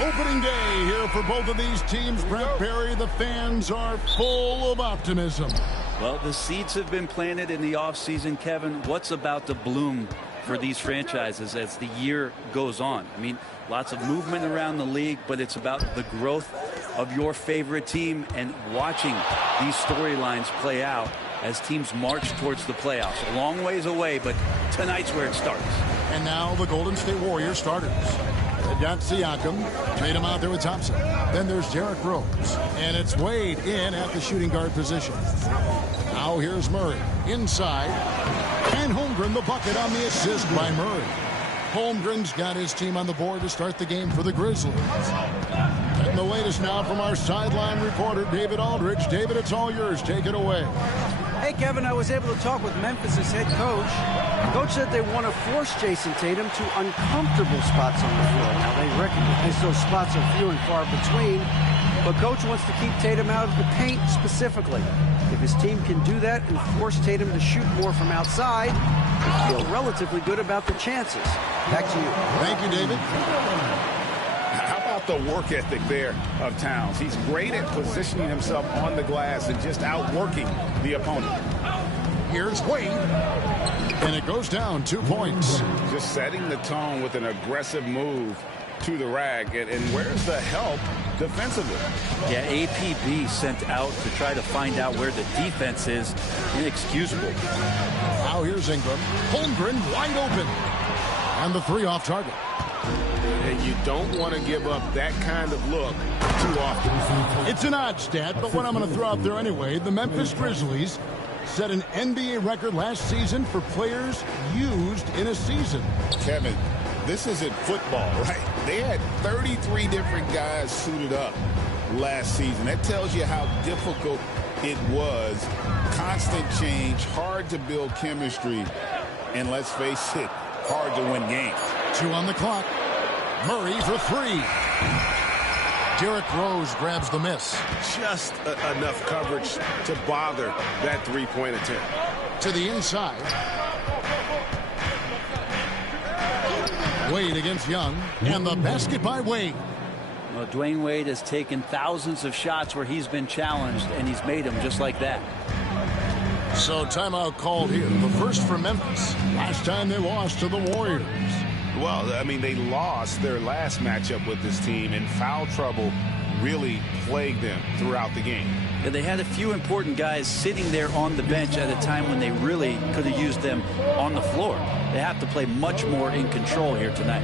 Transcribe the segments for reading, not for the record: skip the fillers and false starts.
Opening day here for both of these teams. Brent Barry, the fans are full of optimism. Well, the seeds have been planted in the offseason, Kevin. What's about to bloom for these franchises as the year goes on? I mean, lots of movement around the league, but it's about the growth of your favorite team and watching these storylines play out as teams march towards the playoffs. A long ways away, but tonight's where it starts. And now the Golden State Warriors starters. Got Siakam, Tatum out there with Thompson. Then there's Derrick Rose. And it's Wade in at the shooting guard position. Now here's Murray inside. And Holmgren the bucket on the assist by Murray. Holmgren's got his team on the board to start the game for the Grizzlies. And the latest now from our sideline reporter, David Aldridge. David, it's all yours. Take it away. Hey, Kevin, I was able to talk with Memphis' head coach. Coach said they want to force Jason Tatum to uncomfortable spots on the floor. Now, they recognize those spots are few and far between, but Coach wants to keep Tatum out of the paint specifically. If his team can do that and force Tatum to shoot more from outside, they feel relatively good about the chances. Back to you. Thank you, David. How about the work ethic there of Towns? He's great at positioning himself on the glass and just outworking the opponent. Here's Wade. And it goes down 2 points. Just setting the tone with an aggressive move to the rag. And where's the help defensively? Yeah, APB sent out to try to find out where the defense is. Inexcusable. Now here's Ingram. Holmgren wide open. And the three off target. And you don't want to give up that kind of look too often. It's an odd stat, but what I'm going to throw out there anyway. The Memphis Grizzlies set an NBA record last season for players used in a season. Kevin, this isn't football, right? They had 33 different guys suited up last season. That tells you how difficult it was. Constant change, hard to build chemistry, and let's face it, hard to win games. 2 on the clock. Murray for 3. Derrick Rose grabs the miss. Just enough coverage to bother that three-point attempt. To the inside. Wade against Young. And the basket by Wade. Well, Dwayne Wade has taken thousands of shots where he's been challenged, and he's made them just like that. So timeout called here. The first for Memphis. Last time they lost to the Warriors. Well, I mean, they lost their last matchup with this team, and foul trouble really plagued them throughout the game. Yeah, they had a few important guys sitting there on the bench at a time when they really could have used them on the floor. They have to play much more in control here tonight.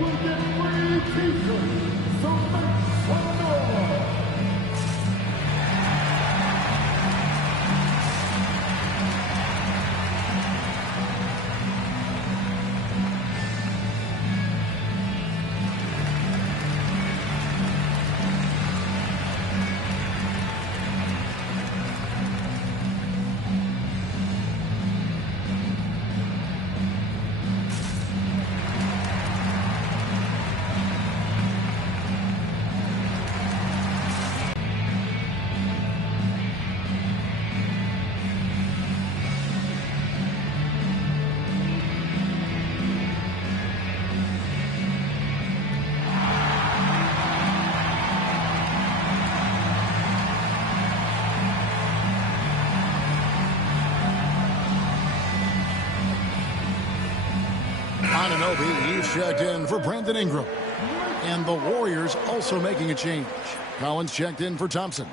He's checked in for Brandon Ingram. And the Warriors also making a change. Collins checked in for Thompson.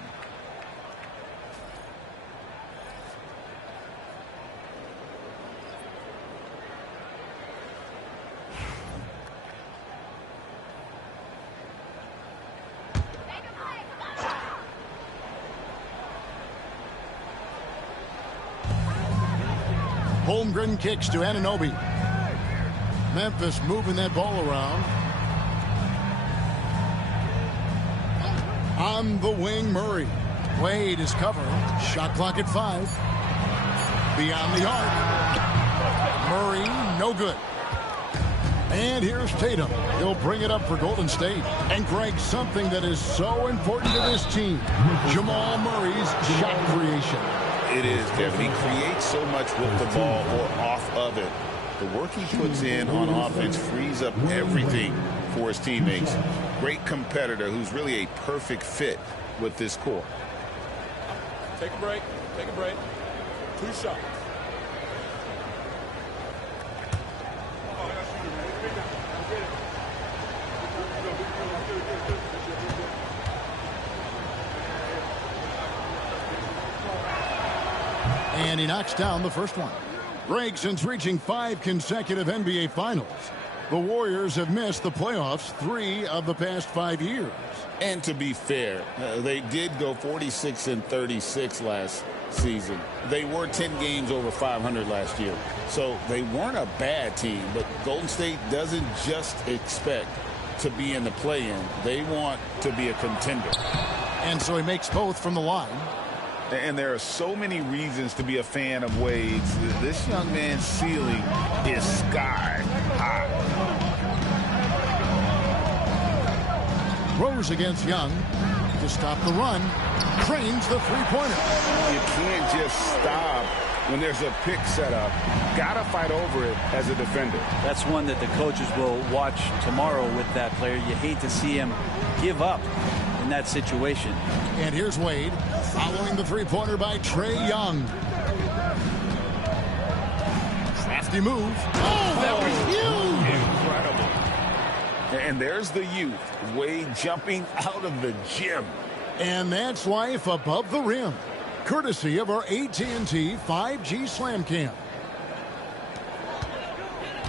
Holmgren kicks to Anunoby. Memphis moving that ball around. On the wing, Murray. Wade is covering. Shot clock at 5. Beyond the arc. Murray, no good. And here's Tatum. He'll bring it up for Golden State. And Greg, something that is so important to this team, Jamal Murray's shot creation. It is, Kevin. He creates so much with the ball or off of it. The work he puts in on offense frees up everything for his teammates. Great competitor who's really a perfect fit with this core. Take a break. Take a break. 2 shots. And he knocks down the first one. Greg, since reaching 5 consecutive NBA Finals, the Warriors have missed the playoffs 3 of the past 5 years. And to be fair, they did go 46-36 last season. They were 10 games over 500 last year. So they weren't a bad team, but Golden State doesn't just expect to be in the play-in. They want to be a contender. And so he makes both from the line. And there are so many reasons to be a fan of Wade's. This young man's ceiling is sky high. Rose against Young to stop the run. Cranes the three-pointer. You can't just stop when there's a pick set up. Gotta fight over it as a defender. That's one that the coaches will watch tomorrow with that player. You hate to see him give up in that situation. And here's Wade following the three-pointer by Trae Young. Crafty move. Oh, that was huge. Incredible. And there's the youth. Wade jumping out of the gym. And that's life above the rim. Courtesy of our AT&T 5G Slam Cam.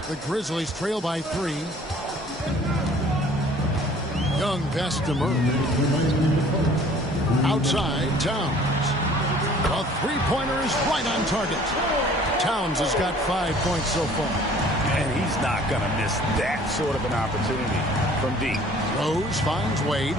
The Grizzlies trail by 3. Young vest to Murray. Outside, Towns. A three-pointer is right on target. Towns has got 5 points so far. And he's not going to miss that sort of an opportunity from deep. Rose finds Wade.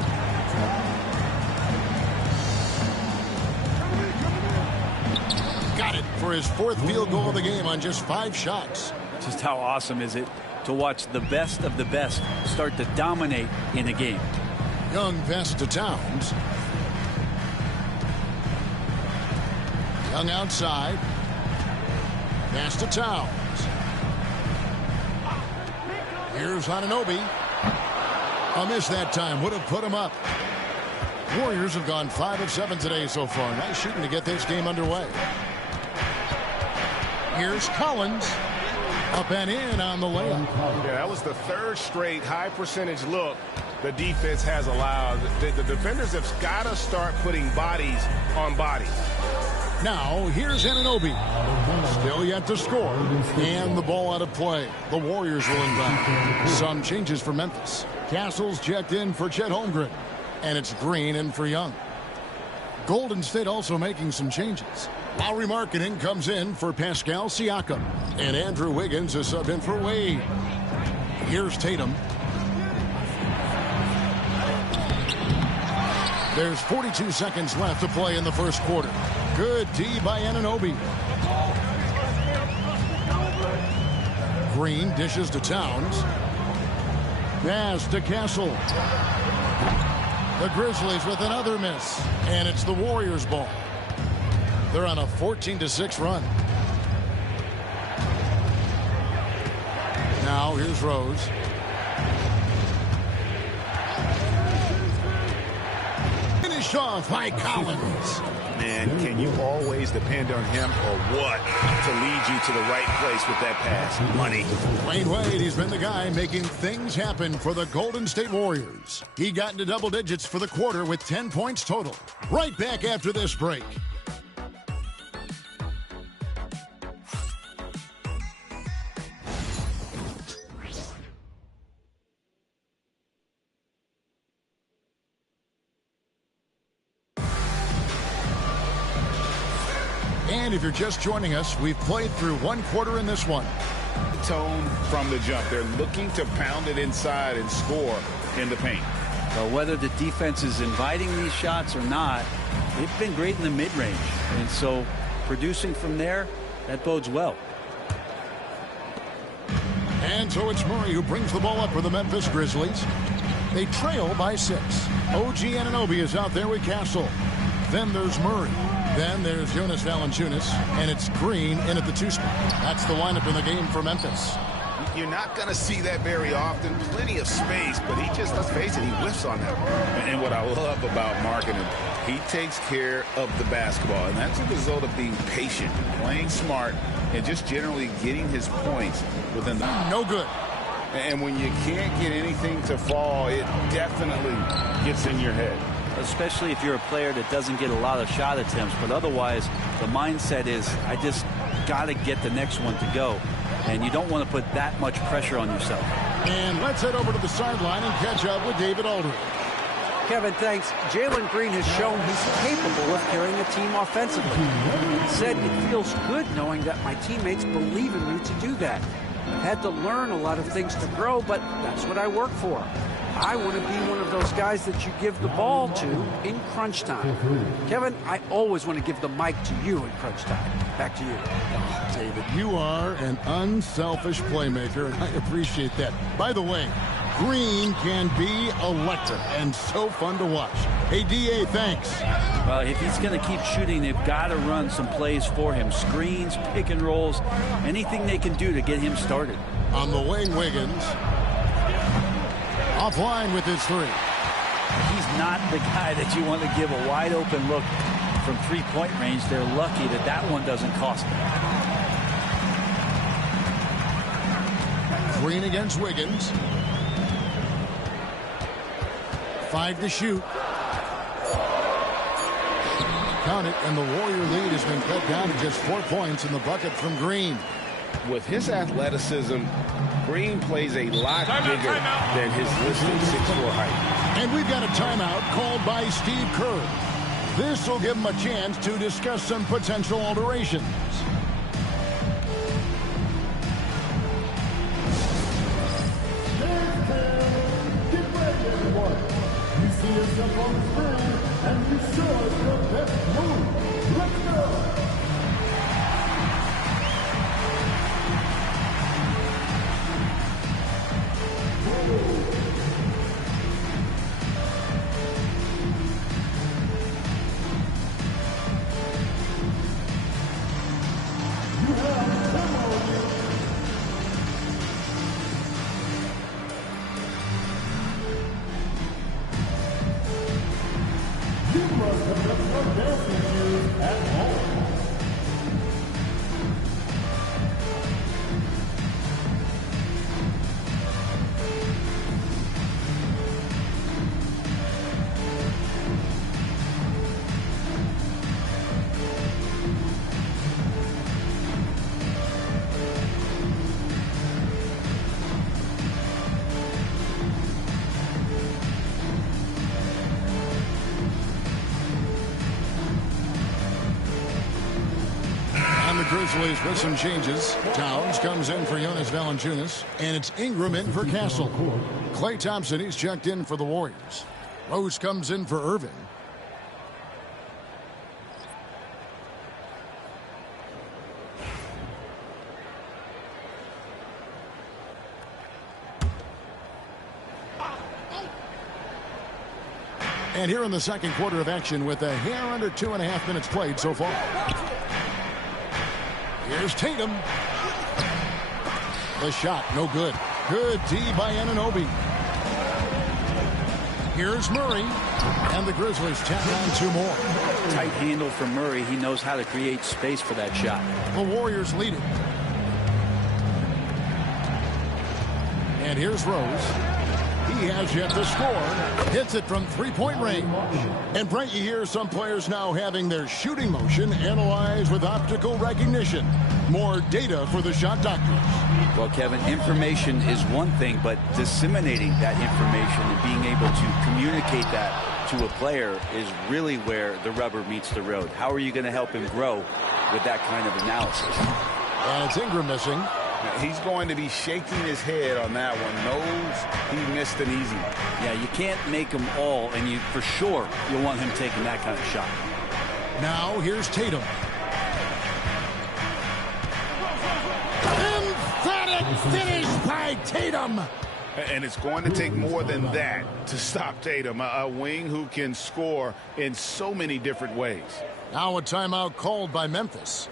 Got it for his 4th field goal of the game on just 5 shots. Just how awesome is it to watch the best of the best start to dominate in a game. Young vest to Towns. Young outside. Pass to Towns. Here's Anunoby. A miss that time. Would have put him up. Warriors have gone 5 of 7 today so far. Nice shooting to get this game underway. Here's Collins. Up and in on the layup. Yeah, that was the 3rd straight high percentage look the defense has allowed. The defenders have got to start putting bodies on bodies. Now, here's Anunoby. Still yet to score. And the ball out of play. The Warriors will inbound. Some changes for Memphis. Castle's checked in for Chet Holmgren. And it's Green in for Young. Golden State also making some changes. Lowry Marketing comes in for Pascal Siakam. And Andrew Wiggins is subbed in for Wade. Here's Tatum. There's 42 seconds left to play in the first quarter. Good D by Anunoby. Green dishes to Towns. Pass to Castle. The Grizzlies with another miss. And it's the Warriors' ball. They're on a 14-6 run. Now here's Rose. Finished off by Collins. Man, can you always depend on him or what to lead you to the right place with that pass? Money. Dwayne Wade, he's been the guy making things happen for the Golden State Warriors. He got into double digits for the quarter with 10 points total. Right back after this break. And if you're just joining us, we've played through 1 quarter in this one. Tone from the jump. They're looking to pound it inside and score in the paint. Well, whether the defense is inviting these shots or not, they've been great in the mid-range. And so producing from there, that bodes well. And so it's Murray who brings the ball up for the Memphis Grizzlies. They trail by 6. OG Anunoby is out there with Castle. Then there's Murray. Then there's Jonas Valanciunas, and it's Green in at the 2 spot. That's the lineup in the game for Memphis. You're not going to see that very often. Plenty of space, but he just, let's face it, he whiffs on that. And what I love about Markkanen, he takes care of the basketball, and that's a result of being patient, playing smart, and just generally getting his points within the... No good. And when you can't get anything to fall, it definitely gets in your head. Especially if you're a player that doesn't get a lot of shot attempts, but otherwise the mindset is, I just got to get the next one to go. And you don't want to put that much pressure on yourself. And let's head over to the sideline and catch up with David Aldridge. Kevin, thanks. Jalen Green has shown he's capable of carrying a team offensively. He said it feels good knowing that my teammates believe in me to do that. I've had to learn a lot of things to grow, but that's what I work for. I want to be one of those guys that you give the ball to in crunch time. Kevin, I always want to give the mic to you in crunch time. Back to you. David, you are an unselfish playmaker, and I appreciate that. By the way, Green can be electric and so fun to watch. Hey, D.A., thanks. Well, if he's going to keep shooting, they've got to run some plays for him. Screens, pick and rolls, anything they can do to get him started. On the wing, Wiggins. Offline with his 3. He's not the guy that you want to give a wide open look from 3-point range. They're lucky that that one doesn't cost them. Green against Wiggins. 5 to shoot. Count it, and the Warrior lead has been cut down to just 4 points in the bucket from Green. With his athleticism, Green plays a lot bigger than his listed 6'4" height. And we've got a timeout called by Steve Kerr. This will give him a chance to discuss some potential alterations. Get ready, everyone. You see yourself on the screen, and you show us your best move. Let's go. Grizzlies with some changes. Towns comes in for Jonas Valanciunas, and it's Ingram in for Castle. Klay Thompson, he's checked in for the Warriors. Rose comes in for Irving. And here in the second quarter of action with a hair under 2.5 minutes played so far. Here's Tatum. The shot, no good. Good D by Anunoby. Here's Murray. And the Grizzlies tack on 2 more. Tight handle from Murray. He knows how to create space for that shot. The Warriors lead it. And here's Rose. He has yet to score. Hits it from 3-point range. And Brent, you hear some players now having their shooting motion analyzed with optical recognition. More data for the shot doctors. Well, Kevin, information is one thing, but disseminating that information and being able to communicate that to a player is really where the rubber meets the road. How are you going to help him grow with that kind of analysis? And it's Ingram missing. He's going to be shaking his head on that one. Knows he missed an easy one. Yeah, you can't make them all, and you for sure you'll want him taking that kind of shot. Now here's Tatum. Emphatic finish by Tatum. And it's going to take more than that to stop Tatum, a wing who can score in so many different ways. Now a timeout called by Memphis.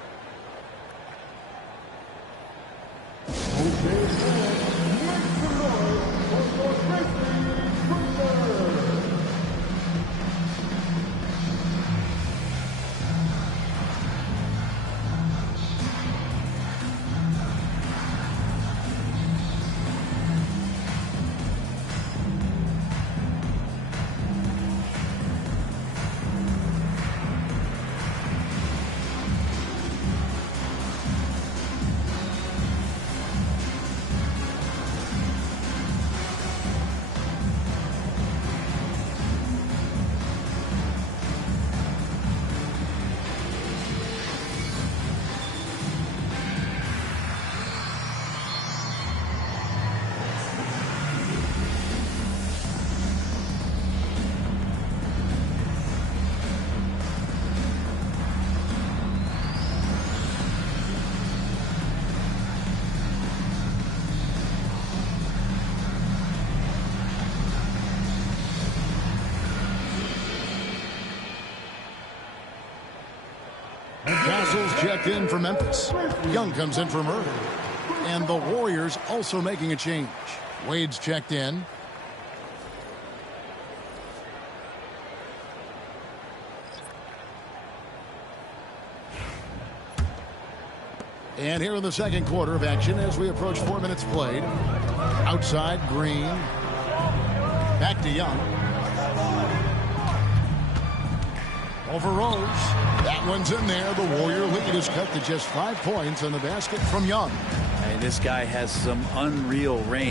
Castle's checked in for Memphis. Young comes in for Murray. And the Warriors also making a change. Wade's checked in. And here in the second quarter of action as we approach 4 minutes played. Outside, Green. Back to Young. Over Rose. That one's in there. The Warrior lead is cut to just 5 points on the basket from Young. And this guy has some unreal range.